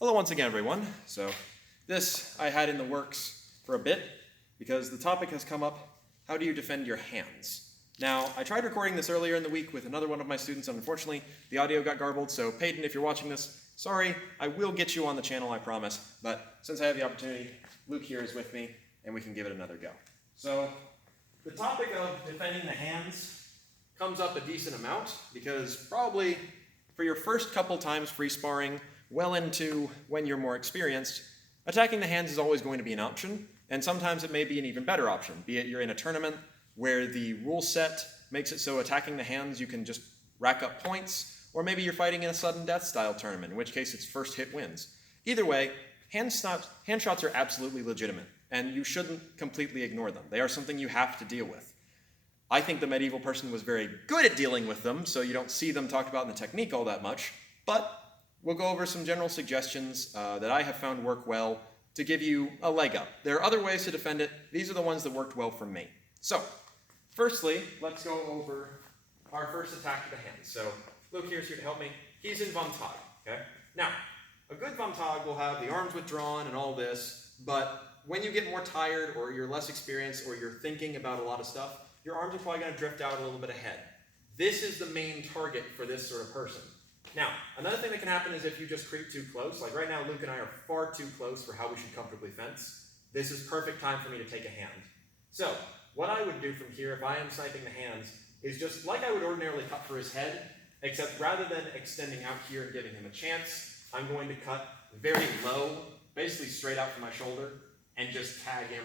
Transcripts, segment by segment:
Hello once again, everyone. So this I had in the works for a bit because the topic has come up, how do you defend your hands? Now, I tried recording this earlier in the week with another one of my students, and unfortunately, the audio got garbled, so Peyton, if you're watching this, sorry, I will get you on the channel, I promise, but since I have the opportunity, Luke here is with me, and we can give it another go. So, the topic of defending the hands comes up a decent amount, because probably for your first couple times free sparring, well into when you're more experienced, attacking the hands is always going to be an option, and sometimes it may be an even better option, be it you're in a tournament where the rule set makes it so attacking the hands you can just rack up points, or maybe you're fighting in a sudden death style tournament, in which case it's first hit wins. Either way, hand shots are absolutely legitimate, and you shouldn't completely ignore them. They are something you have to deal with. I think the medieval person was very good at dealing with them, so you don't see them talked about in the technique all that much, but we'll go over some general suggestions that I have found work well to give you a leg up. There are other ways to defend it. These are the ones that worked well for me. So, firstly, let's go over our first attack to the hands. So, Luke here's here to help me. He's in Vamtag, okay? Now, a good Vamtag will have the arms withdrawn and all this, but when you get more tired or you're less experienced or you're thinking about a lot of stuff, your arms are probably going to drift out a little bit ahead. This is the main target for this sort of person. Now, another thing that can happen is if you just creep too close. Like right now, Luke and I are far too close for how we should comfortably fence. This is perfect time for me to take a hand. So, what I would do from here, if I am sniping the hands, is just like I would ordinarily cut for his head, except rather than extending out here and giving him a chance, I'm going to cut very low, basically straight out from my shoulder, and just tag him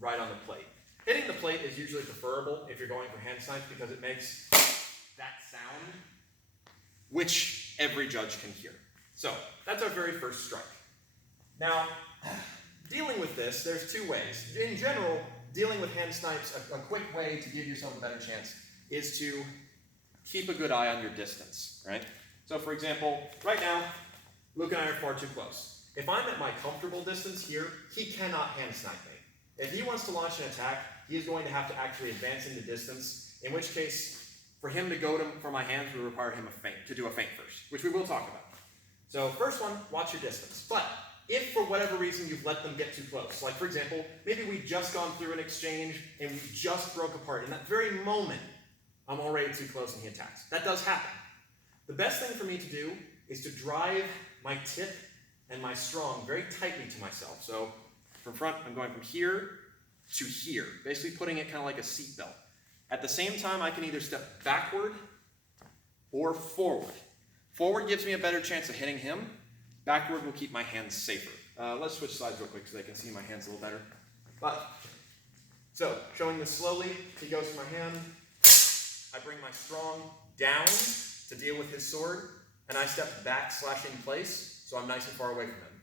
right on the plate. Hitting the plate is usually preferable if you're going for hand snipes because it makes that sound, which every judge can hear. So, that's our very first strike. Now, dealing with this, there's two ways. In general, dealing with hand snipes, a quick way to give yourself a better chance is to keep a good eye on your distance, right? So, for example, right now, Luke and I are far too close. If I'm at my comfortable distance here, he cannot hand snipe me. If he wants to launch an attack, he is going to have to actually advance into distance, in which case, for him to go for my hands would require him to do a feint first, which we will talk about. So first one, watch your distance. But if for whatever reason you've let them get too close, like for example, maybe we've just gone through an exchange and we just broke apart. In that very moment, I'm already too close and he attacks. That does happen. The best thing for me to do is to drive my tip and my strong very tightly to myself. So from front, I'm going from here to here, basically putting it kind of like a seatbelt. At the same time, I can either step backward or forward. Forward gives me a better chance of hitting him. Backward will keep my hands safer. Let's switch sides real quick so they can see my hands a little better. So, showing this slowly, he goes for my hand. I bring my strong down to deal with his sword, and I step back / in place, so I'm nice and far away from him.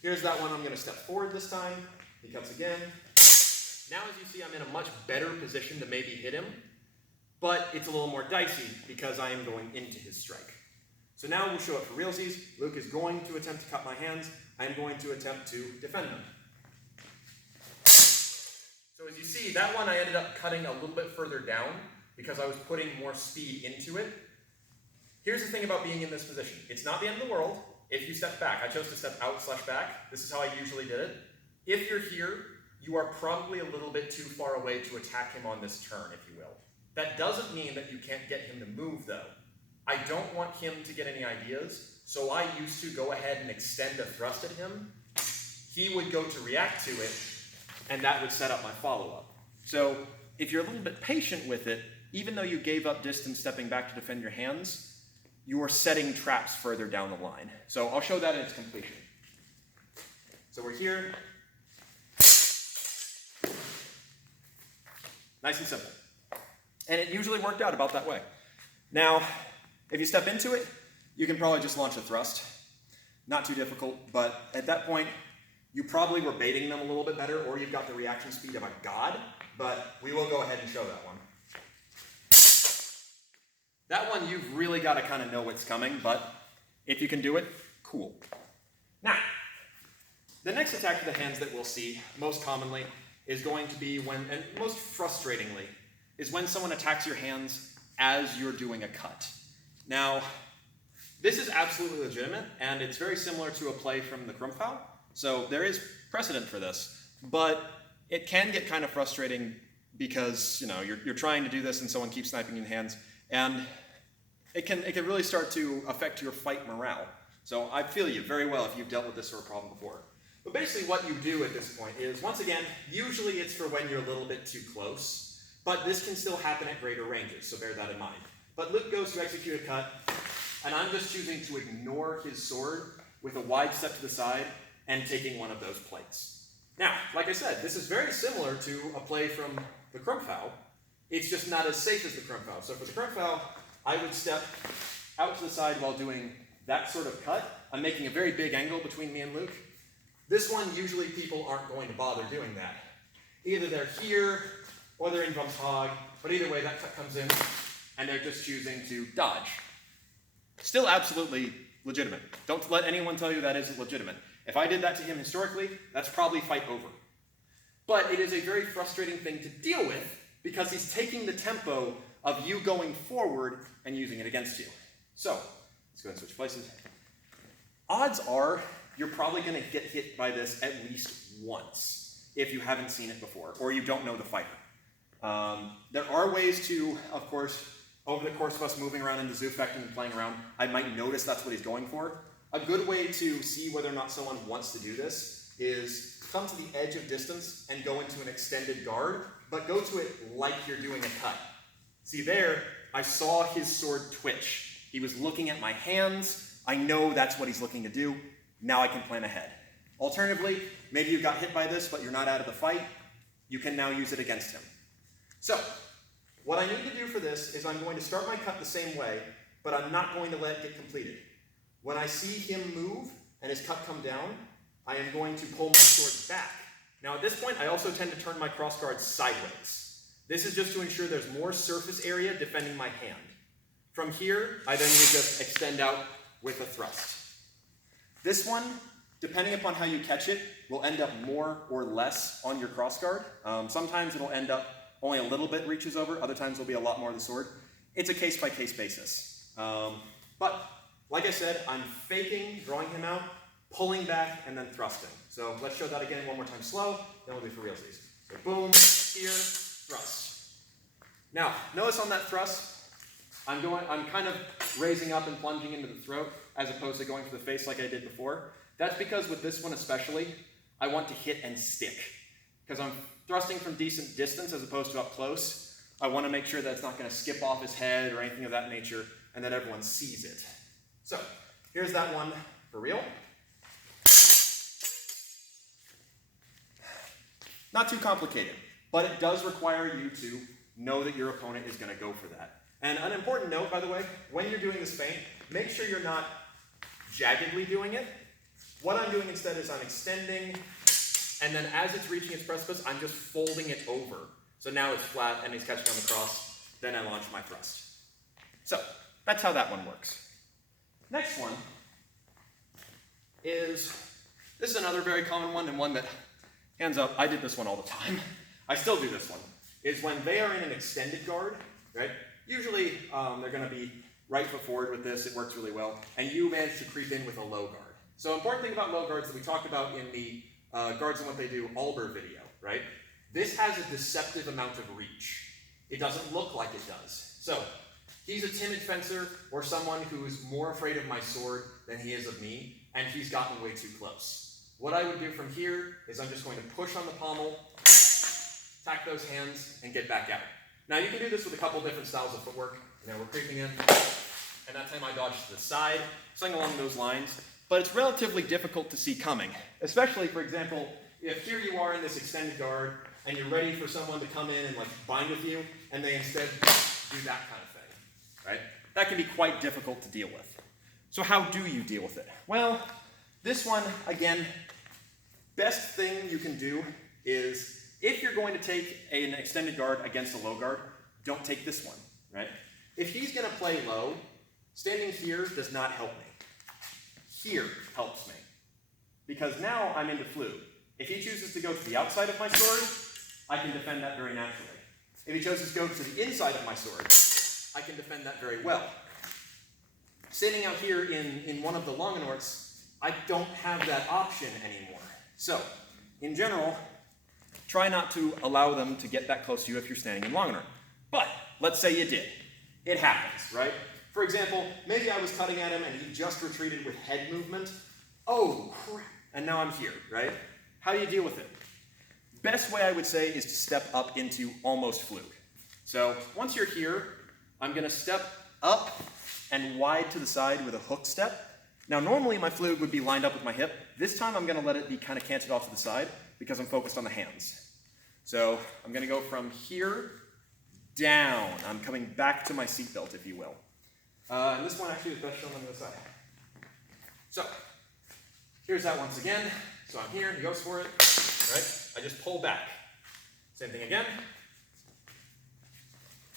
Here's that one. I'm going to step forward this time. He cuts again. Now, as you see, I'm in a much better position to maybe hit him, but it's a little more dicey because I am going into his strike. So now we'll show it for realsies. Luke is going to attempt to cut my hands. I'm going to attempt to defend them. So as you see, that one I ended up cutting a little bit further down because I was putting more speed into it. Here's the thing about being in this position. It's not the end of the world if you step back. I chose to step out / back. This is how I usually did it. If you're here, you are probably a little bit too far away to attack him on this turn, if you will. That doesn't mean that you can't get him to move, though. I don't want him to get any ideas, so I used to go ahead and extend a thrust at him. He would go to react to it, and that would set up my follow-up. So if you're a little bit patient with it, even though you gave up distance stepping back to defend your hands, you are setting traps further down the line. So I'll show that in its completion. So we're here. Nice and simple. And it usually worked out about that way. Now, if you step into it, you can probably just launch a thrust. Not too difficult, but at that point, you probably were baiting them a little bit better, or you've got the reaction speed of a god, but we will go ahead and show that one. That one, you've really got to kind of know what's coming, but if you can do it, cool. Now, the next attack to the hands that we'll see, most commonly, is going to be when, and most frustratingly, is when someone attacks your hands as you're doing a cut. Now, This is absolutely legitimate, and it's very similar to a play from the Crumpfowl. So there is precedent for this, but it can get kind of frustrating because you're trying to do this and someone keeps sniping in hands, and it can really start to affect your fight morale. So I feel you very well if you've dealt with this sort of problem before. But basically what you do at this point is, once again, usually it's for when you're a little bit too close, but this can still happen at greater ranges, so bear that in mind. But Luke goes to execute a cut, and I'm just choosing to ignore his sword with a wide step to the side and taking one of those plates. Now, like I said, this is very similar to a play from the Crumpfowl. It's just not as safe as the Crumpfowl. So for the Crumpfowl, I would step out to the side while doing that sort of cut. I'm making a very big angle between me and Luke. This one, usually people aren't going to bother doing that. Either they're here, or they're in Vum's Hog, but either way, that cut comes in, and they're just choosing to dodge. Still absolutely legitimate. Don't let anyone tell you that isn't legitimate. If I did that to him historically, that's probably fight over. But it is a very frustrating thing to deal with, because he's taking the tempo of you going forward and using it against you. So, let's go ahead and switch places. Odds are you're probably going to get hit by this at least once if you haven't seen it before, or you don't know the fighter. There are ways to, of course, over the course of us moving around in the Zoofect and playing around, I might notice that's what he's going for. A good way to see whether or not someone wants to do this is come to the edge of distance and go into an extended guard, but go to it like you're doing a cut. See there, I saw his sword twitch. He was looking at my hands. I know that's what he's looking to do. Now I can plan ahead. Alternatively, maybe you got hit by this, but you're not out of the fight. You can now use it against him. So, what I need to do for this is I'm going to start my cut the same way, but I'm not going to let it get completed. When I see him move and his cut come down, I am going to pull my sword back. Now at this point, I also tend to turn my crossguard sideways. This is just to ensure there's more surface area defending my hand. From here, I then would just extend out with a thrust. This one, depending upon how you catch it, will end up more or less on your crossguard. Sometimes it'll end up only a little bit reaches over, other times it'll be a lot more of the sword. It's a case-by-case basis. But, like I said, I'm faking, drawing him out, pulling back, and then thrusting. So let's show that again one more time slow, then we'll do for realsies. So boom, here, thrust. Now, notice on that thrust, I'm kind of raising up and plunging into the throat, as opposed to going for the face like I did before. That's because with this one especially, I want to hit and stick. Because I'm thrusting from decent distance as opposed to up close. I want to make sure that it's not going to skip off his head or anything of that nature, and that everyone sees it. So, here's that one for real. Not too complicated, but it does require you to know that your opponent is going to go for that. And an important note, by the way, when you're doing this feint, make sure you're not jaggedly doing it. What I'm doing instead is I'm extending, and then as it's reaching its precipice, I'm just folding it over. So now it's flat and he's catching on the cross, then I launch my thrust. So, that's how that one works. Next one is, this is another very common one, and one that, hands up, I did this one all the time. I still do this one, is when they are in an extended guard, right? Usually they're going to be right foot forward with this, it works really well, and you manage to creep in with a low guard. So important thing about low guards that we talked about in the Guards and What They Do Alber video, right? This has a deceptive amount of reach. It doesn't look like it does. So, he's a timid fencer, or someone who is more afraid of my sword than he is of me, and he's gotten way too close. What I would do from here is I'm just going to push on the pommel, tack those hands, and get back out. Now you can do this with a couple different styles of footwork. We're creeping in, and that time I dodge to the side, something along those lines. But it's relatively difficult to see coming. Especially, for example, if here you are in this extended guard, and you're ready for someone to come in and bind with you, and they instead do that kind of thing, right? That can be quite difficult to deal with. So how do you deal with it? Well, this one, again, best thing you can do is, if you're going to take an extended guard against a low guard, don't take this one, right? If he's going to play low, standing here does not help me. Here helps me. Because now I'm into flu. If he chooses to go to the outside of my sword, I can defend that very naturally. If he chooses to go to the inside of my sword, I can defend that very well. standing out here in one of the Longenorts, I don't have that option anymore. So, in general, try not to allow them to get that close to you if you're standing in Longenort. But, let's say you did. It happens, right? For example, maybe I was cutting at him and he just retreated with head movement. Oh, crap. And now I'm here, right? How do you deal with it? Best way I would say is to step up into almost fluke. So once you're here, I'm going to step up and wide to the side with a hook step. Now normally my fluke would be lined up with my hip. This time I'm going to let it be kind of canted off to the side because I'm focused on the hands. So I'm going to go from here down. I'm coming back to my seatbelt, if you will. And this one actually is best shown on the other side. So here's that once again. So I'm here, he goes for it, right? I just pull back. Same thing again,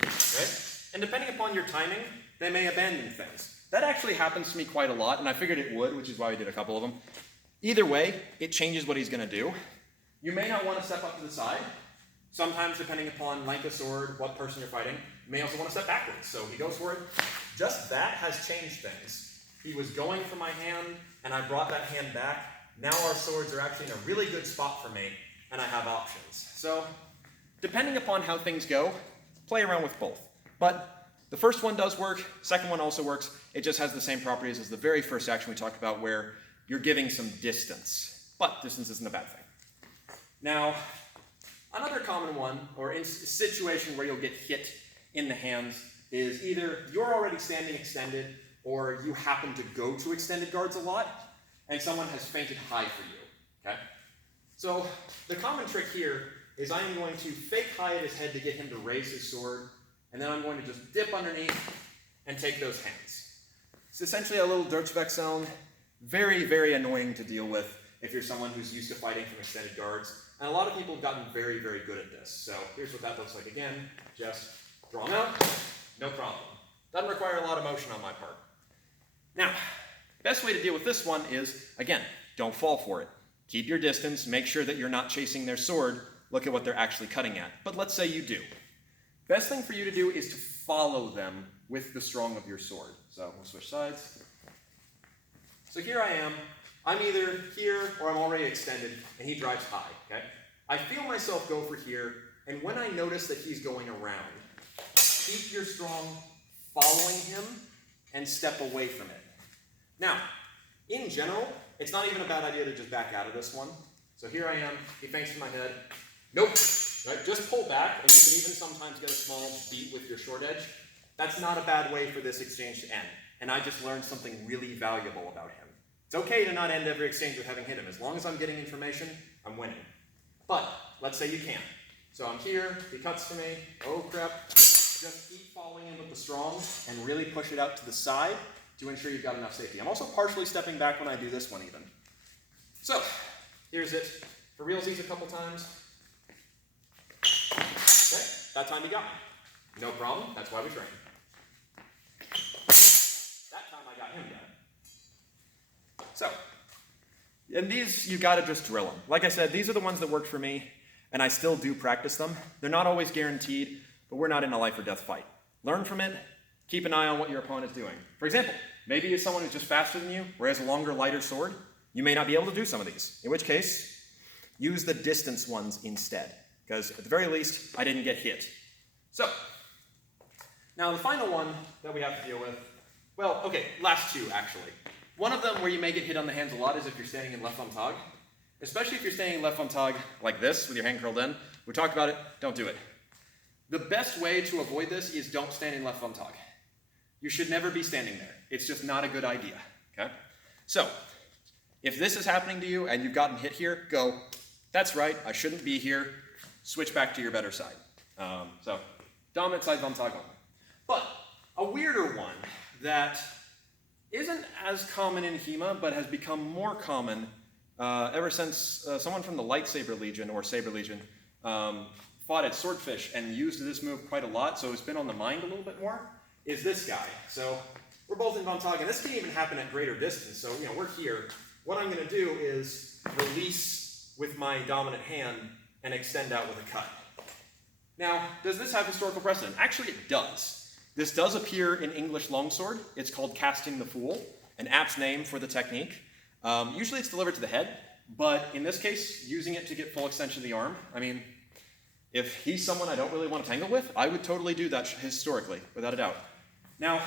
right? And depending upon your timing, they may abandon things. That actually happens to me quite a lot, and I figured it would, which is why we did a couple of them. Either way, it changes what he's going to do. You may not want to step up to the side. Sometimes, depending upon length of sword, what person you're fighting, you may also want to step backwards. So he goes for it. Just that has changed things. He was going for my hand, and I brought that hand back. Now our swords are actually in a really good spot for me, and I have options. So, depending upon how things go, play around with both. But the first one does work, second one also works. It just has the same properties as the very first action we talked about where you're giving some distance. But distance isn't a bad thing. Now, another common one, or in a situation where you'll get hit in the hands, is either you're already standing extended, or you happen to go to extended guards a lot, and someone has fainted high for you, okay? So the common trick here is I'm going to fake high at his head to get him to raise his sword, and then I'm going to just dip underneath and take those hands. It's essentially a little Durchwechseln, very, very annoying to deal with if you're someone who's used to fighting from extended guards, and a lot of people have gotten very, very good at this. So here's what that looks like again. Just draw them out, no problem. Doesn't require a lot of motion on my part. Now, best way to deal with this one is, again, don't fall for it. Keep your distance, make sure that you're not chasing their sword, look at what they're actually cutting at. But let's say you do. Best thing for you to do is to follow them with the strong of your sword. So we'll switch sides. So here I am. I'm either here or I'm already extended, and he drives high, okay? I feel myself go for here, and when I notice that he's going around, keep your strong following him and step away from it. Now, in general, it's not even a bad idea to just back out of this one. So here I am, he feints to my head. Nope, right? Just pull back, and you can even sometimes get a small beat with your short edge. That's not a bad way for this exchange to end. And I just learned something really valuable about him. It's okay to not end every exchange with having hit him. As long as I'm getting information, I'm winning. But let's say you can't. So I'm here, he cuts to me, oh crap. Just keep following him with the strong and really push it out to the side to ensure you've got enough safety. I'm also partially stepping back when I do this one even. So, here's it. For realsies a couple times. Okay, that time he got me. No problem, that's why we train. That time I got him done. So, and these, you gotta just drill them. Like I said, these are the ones that worked for me, and I still do practice them. They're not always guaranteed, but we're not in a life or death fight. Learn from it, keep an eye on what your opponent is doing. For example, maybe you're someone who's just faster than you, or has a longer, lighter sword. You may not be able to do some of these, in which case, use the distance ones instead, because at the very least, I didn't get hit. So, now the final one that we have to deal with, well, okay, last two actually. One of them where you may get hit on the hands a lot is if you're standing in left thumb tag. Especially if you're standing left thumb tag like this with your hand curled in. We talked about it, don't do it. The best way to avoid this is don't stand in left thumb tag. You should never be standing there. It's just not a good idea, okay? So, if this is happening to you and you've gotten hit here, go, that's right, I shouldn't be here, switch back to your better side. So, dominant side thumb tag only. But, a weirder one that isn't as common in HEMA, but has become more common ever since someone from the Lightsaber Legion, or Saber Legion, fought at Swordfish and used this move quite a lot, so it's been on the mind a little bit more, is this guy. So we're both in Von Tag, and this can even happen at greater distance. So, you know, we're here. What I'm going to do is release with my dominant hand and extend out with a cut. Now, does this have historical precedent? Actually, it does. This does appear in English longsword. It's called casting the fool, an apt name for the technique. Usually it's delivered to the head, but in this case, using it to get full extension of the arm. I mean, if he's someone I don't really want to tangle with, I would totally do that historically, without a doubt. Now,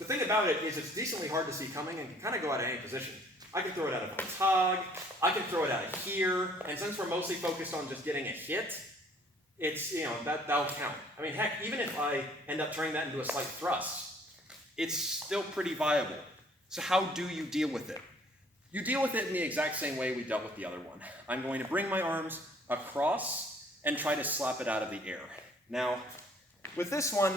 the thing about it is it's decently hard to see coming and can kind of go out of any position. I can throw it out of a tug, I can throw it out of here, and since we're mostly focused on just getting a hit, it's, that'll count. I mean, heck, even if I end up turning that into a slight thrust, it's still pretty viable. So how do you deal with it? You deal with it in the exact same way we dealt with the other one. I'm going to bring my arms across and try to slap it out of the air. Now, with this one,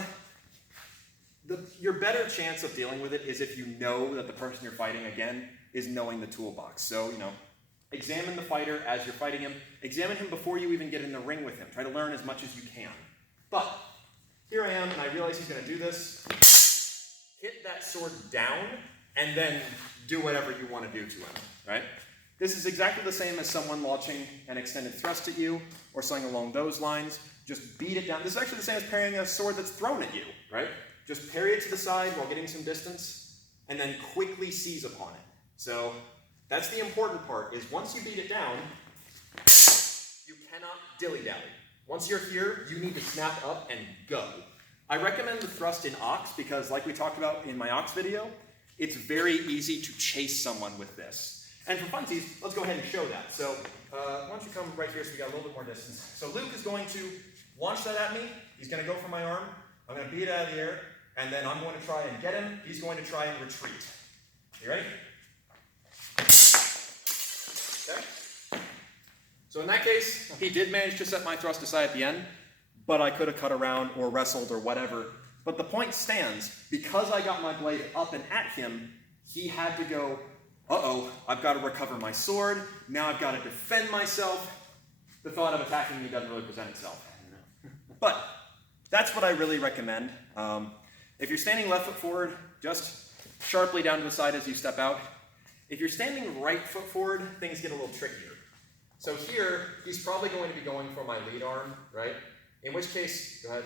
your better chance of dealing with it is if you know that the person you're fighting, again, is knowing the toolbox. So, examine the fighter as you're fighting him. Examine him before you even get in the ring with him. Try to learn as much as you can. But here I am, and I realize he's going to do this. Hit that sword down, and then do whatever you want to do to him, right? This is exactly the same as someone launching an extended thrust at you, or something along those lines. Just beat it down. This is actually the same as parrying a sword that's thrown at you, right? Just parry it to the side while getting some distance, and then quickly seize upon it. So that's the important part, is once you beat it down, you cannot dilly-dally. Once you're here, you need to snap up and go. I recommend the thrust in Ox because, like we talked about in my Ox video, it's very easy to chase someone with this. And for funsies, let's go ahead and show that. So why don't you come right here so we got a little bit more distance. So Luke is going to launch that at me. He's going to go for my arm. I'm going to beat it out of the air, and then I'm going to try and get him. He's going to try and retreat. You ready? Okay. So in that case, he did manage to set my thrust aside at the end, but I could have cut around or wrestled or whatever. But the point stands, because I got my blade up and at him, he had to go, uh-oh, I've got to recover my sword, now I've got to defend myself. The thought of attacking me doesn't really present itself. But that's what I really recommend. If you're standing left foot forward, just sharply down to the side as you step out. If you're standing right foot forward, things get a little trickier. So here, he's probably going to be going for my lead arm, right? In which case, go ahead.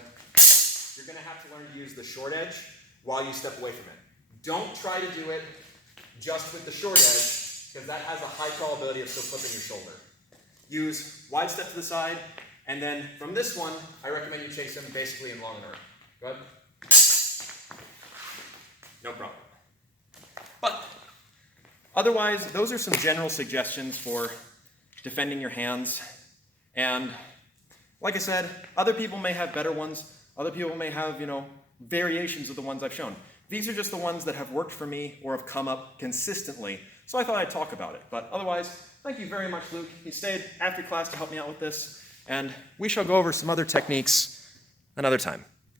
You're going to have to learn to use the short edge while you step away from it. Don't try to do it just with the short edge, because that has a high probability of still clipping your shoulder. Use wide step to the side, and then from this one, I recommend you chase him basically in long and arm. Go ahead. No problem. But otherwise, those are some general suggestions for defending your hands. And like I said, other people may have better ones. Other people may have, variations of the ones I've shown. These are just the ones that have worked for me or have come up consistently. So I thought I'd talk about it. But otherwise, thank you very much, Luke. You stayed after class to help me out with this. And we shall go over some other techniques another time.